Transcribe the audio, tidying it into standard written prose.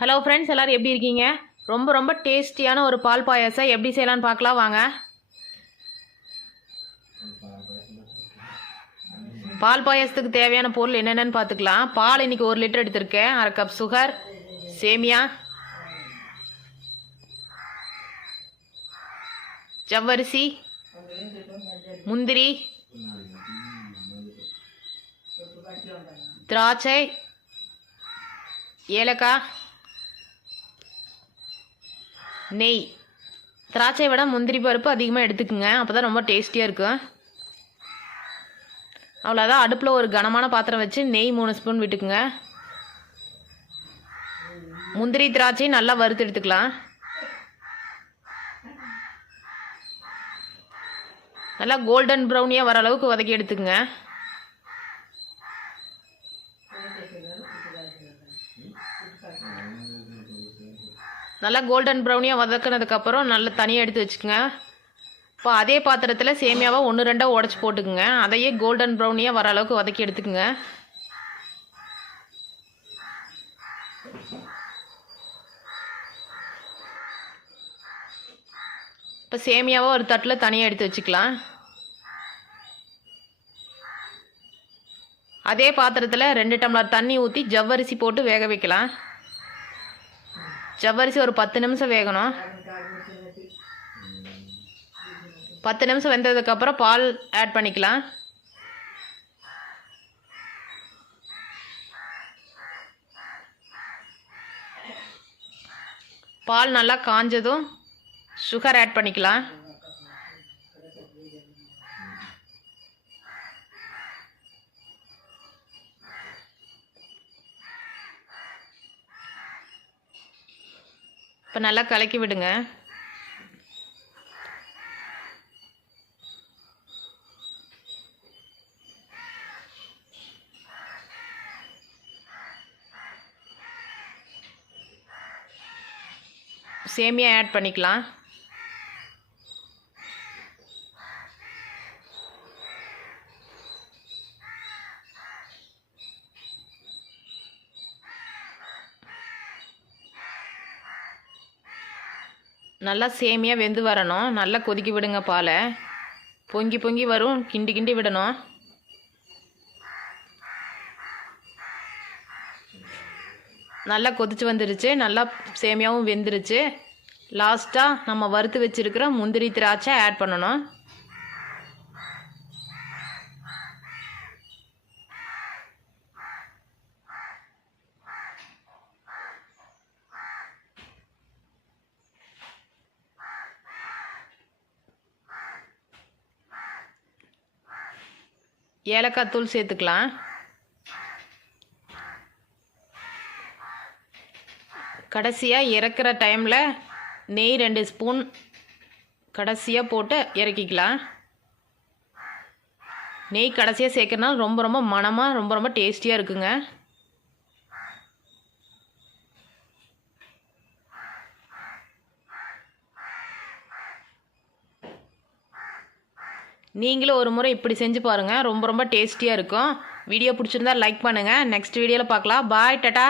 Hello friends, எல்லோரும் எப்படி இருக்கீங்க? ரொம்ப ரொம்ப டேஸ்டியான ஒரு பால் பாயாசம் எப்படி செய்யலான்னு பார்க்கலாம் வாங்க. பால் பாயாசத்துக்கு தேவையான பொருள் என்னென்னு பார்த்துக்கலாம். பால் இன்றைக்கி 1 லிட்டர் எடுத்திருக்கேன். 1/2 கப் சுகர், சேமியா, ஜவ்வரிசி, முந்திரி, திராட்சை, ஏலக்காய், நெய். திராட்சை விட முந்திரி பருப்பு அதிகமாக எடுத்துக்குங்க, அப்போ தான் ரொம்ப டேஸ்டியாக இருக்கும். அவ்வளோதான். அடுப்பில் ஒரு கனமான பாத்திரம் வச்சு நெய் 3 ஸ்பூன் விட்டுக்குங்க. முந்திரி திராட்சை நல்லா வறுத்து எடுத்துக்கலாம். நல்லா கோல்டன் ப்ரௌனியாக வர அளவுக்கு வதக்கி எடுத்துக்குங்க. நல்லா கோல்டன் ப்ரௌனியாக வதக்கினதுக்கப்புறம் நல்லா தனியாக எடுத்து வச்சுக்கோங்க. இப்போ அதே பாத்திரத்தில் சேமியாவை 1-2 உடச்சி போட்டுக்குங்க. அதையே கோல்டன் ப்ரௌனியாக வர அளவுக்கு வதக்கி எடுத்துக்குங்க. இப்போ சேமியாவை ஒரு தட்டில் தனியாக எடுத்து வச்சுக்கலாம். அதே பாத்திரத்தில் 2 டம்ளர் தண்ணி ஊற்றி ஜவ்வரிசி போட்டு வேக வைக்கலாம். ஜவ்வரிசி ஒரு 10 நிமிஷம் வேகணும். 10 நிமிஷம் வெந்ததுக்கப்புறம் பால் ஆட் பண்ணிக்கலாம். பால் நல்லா காஞ்சதும் சுகர் ஆட் பண்ணிக்கலாம். இப்போ நல்லா கலக்கி விடுங்க. சேமியா ஆட் பண்ணிக்கலாம். நல்லா சேமியா வெந்து வரணும். நல்லா கொதிக்க விடுங்க. பாலை பொங்கி பொங்கி வரும், கிண்டி கிண்டி விடணும். நல்லா கொதிச்சு வந்துருச்சு. நல்லா சேமியாவும் வெந்துருச்சு. லாஸ்ட்டாக நம்ம வறுத்து வச்சுருக்கிற முந்திரி திராட்சை ஆட் பண்ணணும். ஏலக்காய் தூள் சேர்த்துக்கலாம். கடைசியாக இறக்குற டைமில் நெய் 2 ஸ்பூன் கடைசியாக போட்டு இறக்கிக்கலாம். நெய் கடைசியாக சேர்க்கறனால ரொம்ப ரொம்ப மணமாக ரொம்ப ரொம்ப டேஸ்டியாக இருக்குங்க. நீங்களும் ஒரு முறை இப்படி செஞ்சு பாருங்கள். ரொம்ப ரொம்ப டேஸ்டியாக இருக்கும். வீடியோ பிடிச்சிருந்தா லைக் பண்ணுங்கள். நெக்ஸ்ட் வீடியோவில் பார்க்கலாம். பாய், டாடா.